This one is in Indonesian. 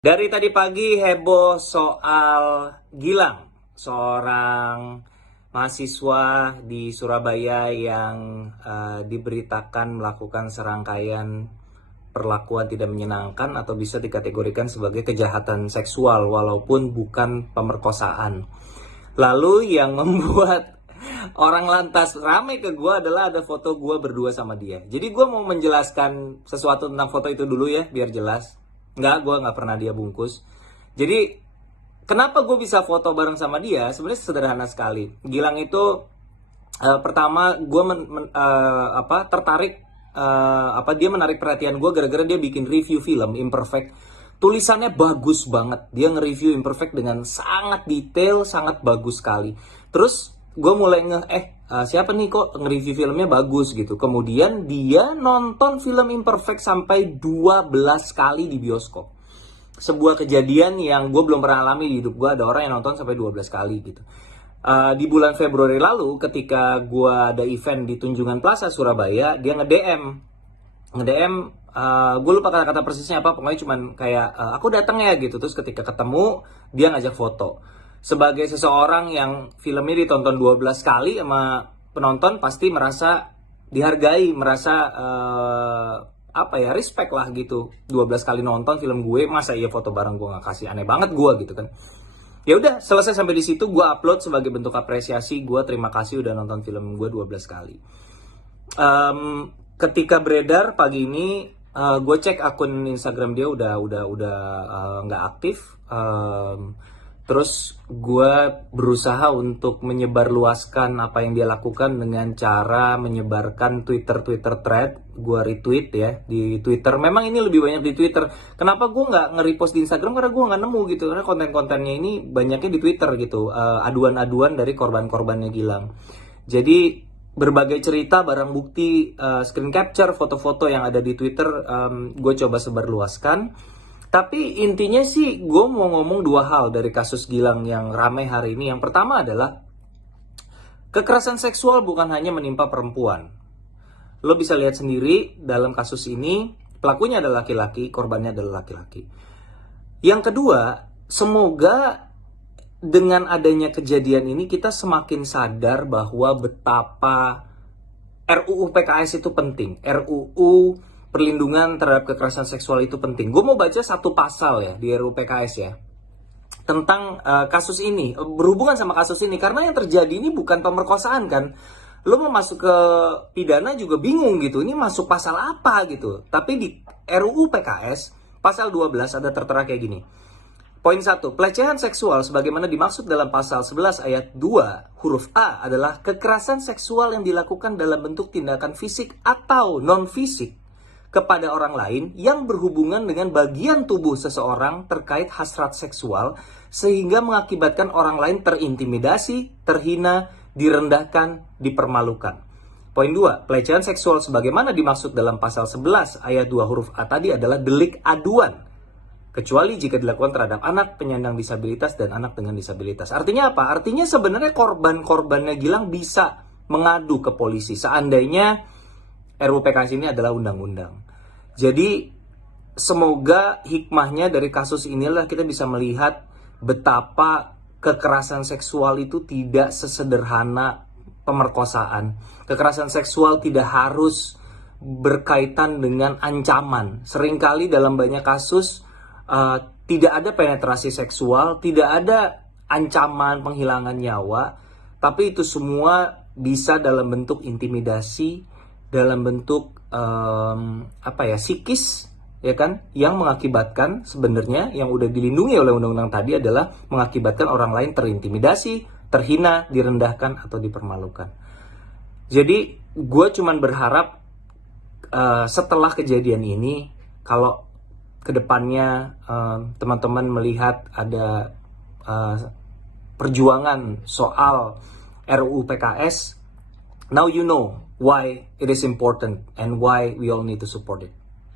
Dari tadi pagi heboh soal Gilang, seorang mahasiswa di Surabaya yang diberitakan melakukan serangkaian perlakuan tidak menyenangkan atau bisa dikategorikan sebagai kejahatan seksual walaupun bukan pemerkosaan. Lalu yang membuat orang lantas rame ke gue adalah ada foto gue berdua sama dia. Jadi gue mau menjelaskan sesuatu tentang foto itu dulu ya, biar jelas. Nggak, gue nggak pernah dia bungkus. Jadi, kenapa gue bisa foto bareng sama dia? Sebenarnya sederhana sekali. Gilang itu pertama gue tertarik dia menarik perhatian gue gara-gara dia bikin review film Imperfect. Tulisannya bagus banget. Dia nge-review Imperfect dengan sangat detail, sangat bagus sekali. Terus gue mulai siapa nih kok nge-review filmnya bagus gitu. Kemudian dia nonton film Imperfect sampai 12 kali di bioskop. Sebuah kejadian yang gue belum pernah alami di hidup gue, ada orang yang nonton sampai 12 kali gitu. Di bulan Februari lalu ketika gue ada event di Tunjungan Plaza Surabaya, dia nge-DM, gue lupa kata-kata persisnya apa, pokoknya cuman kayak aku datang ya gitu. Terus ketika ketemu dia ngajak foto. Sebagai seseorang yang filmnya ditonton 12 kali sama penonton, pasti merasa dihargai, merasa respect lah gitu. 12 kali nonton film gue, masa iya foto bareng gue nggak kasih, aneh banget gue gitu kan. Ya udah, selesai sampai di situ, gue upload sebagai bentuk apresiasi, gue terima kasih udah nonton film gue 12 kali. Ketika beredar pagi ini, gue cek akun Instagram dia udah nggak aktif. Terus gue berusaha untuk menyebarluaskan apa yang dia lakukan dengan cara menyebarkan Twitter thread. Gue retweet ya di Twitter. Memang ini lebih banyak di Twitter. Kenapa gue nggak nge-repost di Instagram? Karena gue nggak nemu gitu. Karena konten-kontennya ini banyaknya di Twitter gitu. Aduan-aduan dari korban-korbannya Gilang. Jadi berbagai cerita, barang bukti, screen capture, foto-foto yang ada di Twitter, gue coba sebarluaskan. Tapi intinya sih gue mau ngomong dua hal dari kasus Gilang yang ramai hari ini. Yang pertama adalah kekerasan seksual bukan hanya menimpa perempuan. Lo bisa lihat sendiri dalam kasus ini, pelakunya adalah laki-laki, korbannya adalah laki-laki. Yang kedua, semoga dengan adanya kejadian ini kita semakin sadar bahwa betapa RUU PKS itu penting. RUU perlindungan terhadap kekerasan seksual itu penting. Gue mau baca satu pasal ya di RUU PKS ya tentang kasus ini, berhubungan sama kasus ini, karena yang terjadi ini bukan pemerkosaan kan. Lo mau masuk ke pidana juga bingung gitu, ini masuk pasal apa gitu. Tapi di RUU PKS pasal 12 ada tertera kayak gini. Poin 1, pelecehan seksual sebagaimana dimaksud dalam pasal 11 ayat 2 huruf A adalah kekerasan seksual yang dilakukan dalam bentuk tindakan fisik atau non-fisik kepada orang lain yang berhubungan dengan bagian tubuh seseorang terkait hasrat seksual sehingga mengakibatkan orang lain terintimidasi, terhina, direndahkan, dipermalukan. Poin 2, pelecehan seksual sebagaimana dimaksud dalam pasal 11 ayat 2 huruf A tadi adalah delik aduan, kecuali jika dilakukan terhadap anak penyandang disabilitas dan anak dengan disabilitas. Artinya apa? Artinya sebenarnya korban-korbannya Gilang bisa mengadu ke polisi seandainya RUU PKS ini adalah undang-undang. Jadi semoga hikmahnya dari kasus inilah kita bisa melihat betapa kekerasan seksual itu tidak sesederhana pemerkosaan. Kekerasan seksual tidak harus berkaitan dengan ancaman. Seringkali dalam banyak kasus tidak ada penetrasi seksual, tidak ada ancaman penghilangan nyawa, tapi itu semua bisa dalam bentuk intimidasi, dalam bentuk psikis, ya kan, yang mengakibatkan sebenarnya yang udah dilindungi oleh undang-undang tadi adalah mengakibatkan orang lain terintimidasi, terhina, direndahkan atau dipermalukan. Jadi gue cuman berharap setelah kejadian ini, kalau kedepannya teman-teman melihat ada perjuangan soal RUU PKS, now you know why it is important and why we all need to support it.